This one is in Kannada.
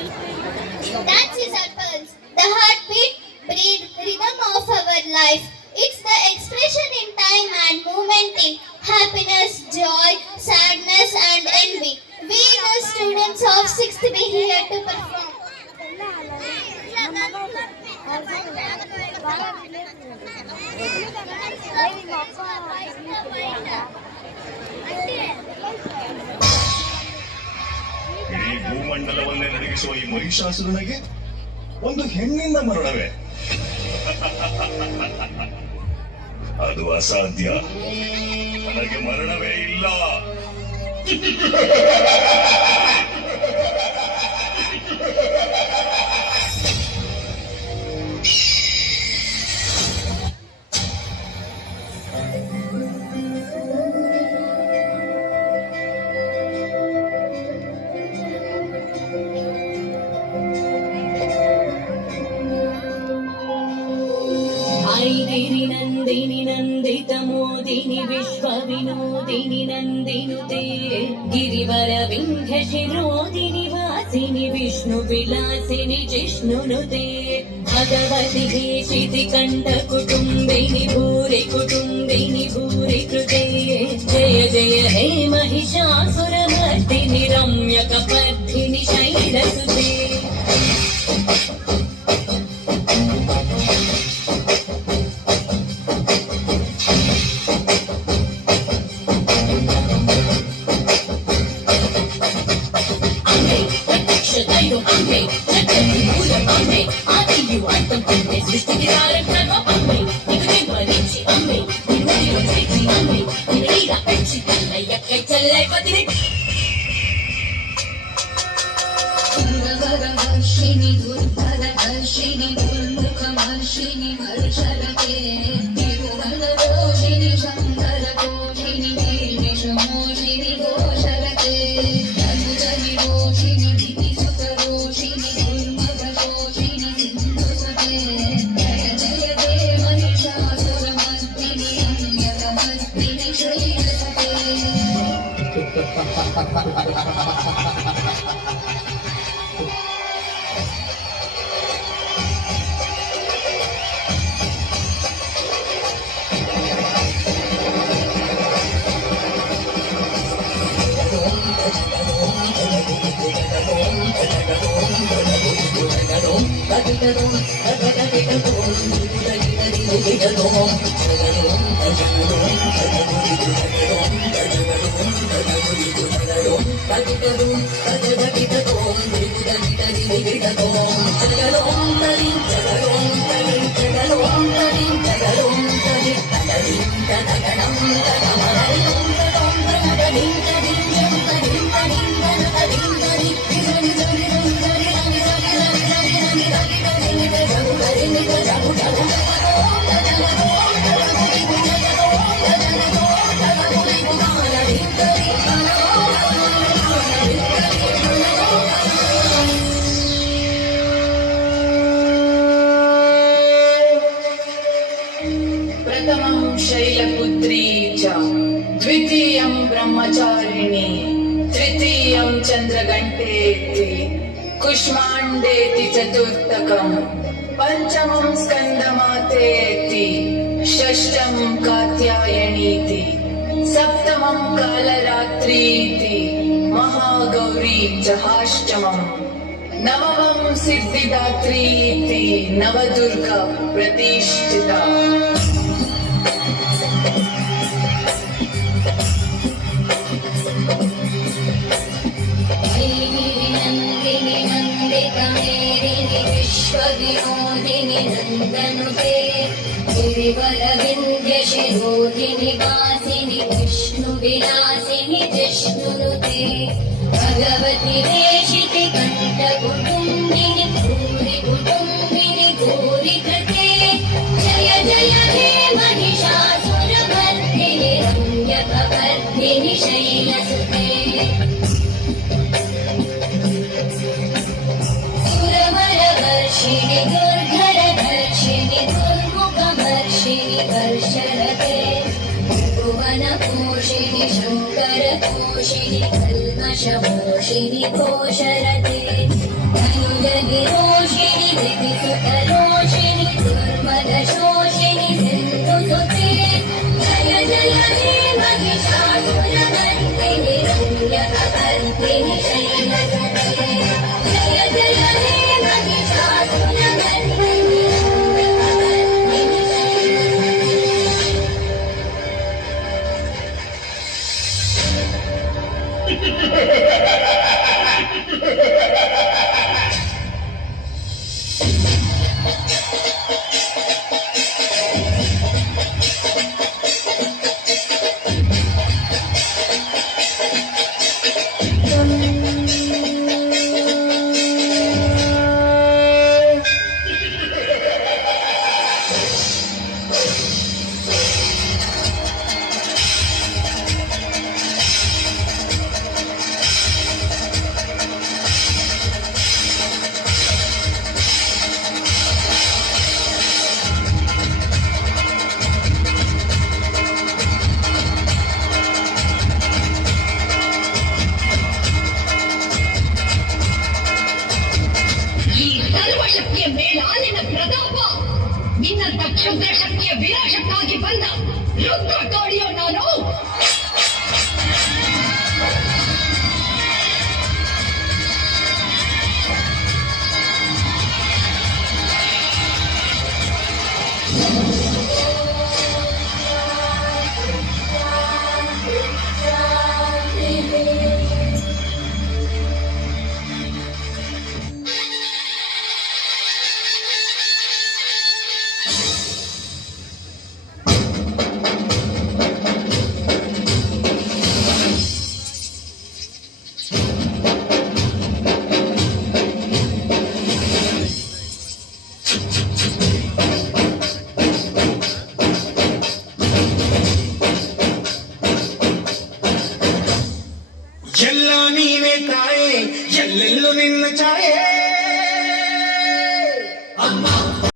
Dance is our pulse, the heartbeat, breathe, rhythm of our life. It's the expression in time and movement in happiness, joy, sadness, and envy. We, the students of 6th, be here to perform. ಇಡೀ ಭೂಮಂಡಲವನ್ನೇ ನಡಗಿಸುವ ಈ ಮಹಿಷಾಸುರನಿಗೆ ಒಂದು ಹೆಣ್ಣಿಂದ ಮರಣವೇ? ಅದು ಅಸಾಧ್ಯ. ನನಗೆ ಮರಣವೇ ಇಲ್ಲ. ಐಗಿರಿ ನಂದಿನಿ ನಂದಿತ ಮೋದಿನಿ ವಿಶ್ವ ವಿನೋದಿನಿ ನಂದಿನುತೆ ಗಿರಿವರ ವಿಂಧ್ಯ ಶಿರೋದಿನಿ ವಾಸಿನಿ ವಿಷ್ಣು ವಿಲಾಸಿನಿ ಜಿಷ್ಣುನುತೆ ಭಗವತಿ ಹೇಷಿತಿ ಕಂಠ ಕುಟುಂಬಿನಿ ಭೂರಿ ಕುಟುಂಬಿನಿ ಭೂರಿ ಕೃತೆ ಜಯ ಜಯ ಹೇ ಮಹಿಷಾಸುರ ಮರ್ದಿನಿ ರಮ್ಯ ಕಪರ್ಧಿನಿ ಶೈಲಸುತೆ वर्षिणि दुर्धरवर्षिणि दुर्मुखवर्षिणि हर्षरते तिरुवररोषिणि शङ्करघोषिणि नीलिशमोषिणि घोषरते अनुजनिरोषिणि गिरिसुतरोषिणि दुर्मदशोषिणि सिन्धुसुते जय जय हे महिषासुरमर्दिनि रम्यकमर्दिनि शैलसुते प्रथमं शैलपुत्री च द्वितीयं ब्रह्मचारिणी तृतीयं चन्द्रघण्टेति कुष्माण्डेति चतुर्थकम् पञ्चमं स्कन्दमातेति षष्ठं कात्यायनीति सप्तमं कालरात्रीति महागौरी च अष्टमम् नवमं सिद्धिदात्रीति नवदुर्गा प्रतिष्ठिता नन्दिनि नन्दितमेदिनि विश्वविनोदिनि नन्दनुते गिरिवरविन्द्यशिरोधिनि वासिनि विष्णुविलासिनि जिष्णुनुते भगवति देशिति कण्ठकुटुम्बिनि भूरि कुटुम्बिनि भूरि कृते जय जय हे महिषासुरमर्दिनि रम्यकवर्धिनि शैलसुते सुरवरवर्षिणि दुर्धरधर्षिणि दुर्मुखवर्षिणि वर्षरते त्रिभुवनपोषिणि शङ्कर वर्षिणि कोशरते धनुजगिरोषिणि विधिसुतरोषिणि दुर्मदशोषिणि सिन्धुसुते जय जय हे महिषासुरमर्दिनि रम्यकपर्दिनि शैलसुते जय जय हे महिषासुरमर्दिनि रम्यकपर्दिनि शैलसुते ಈ ಸರ್ವಶಕ್ತಿಯ ಮೇಲ ನಿನ್ನ ಪ್ರತಾಪ ನಿನ್ನಂತ ಕ್ಷುದ್ರ ಶಕ್ತಿಯ ವಿನಾಶಕ್ಕಾಗಿ ಬಂದ ರುದ್ರ ತೋಡಿಯೋ ನಾನು ಎಲ್ಲ ನೀನೇ ತಾಯೇ ಎಲ್ಲೆಲ್ಲೂ ನಿನ್ನ ಛಾಯೆ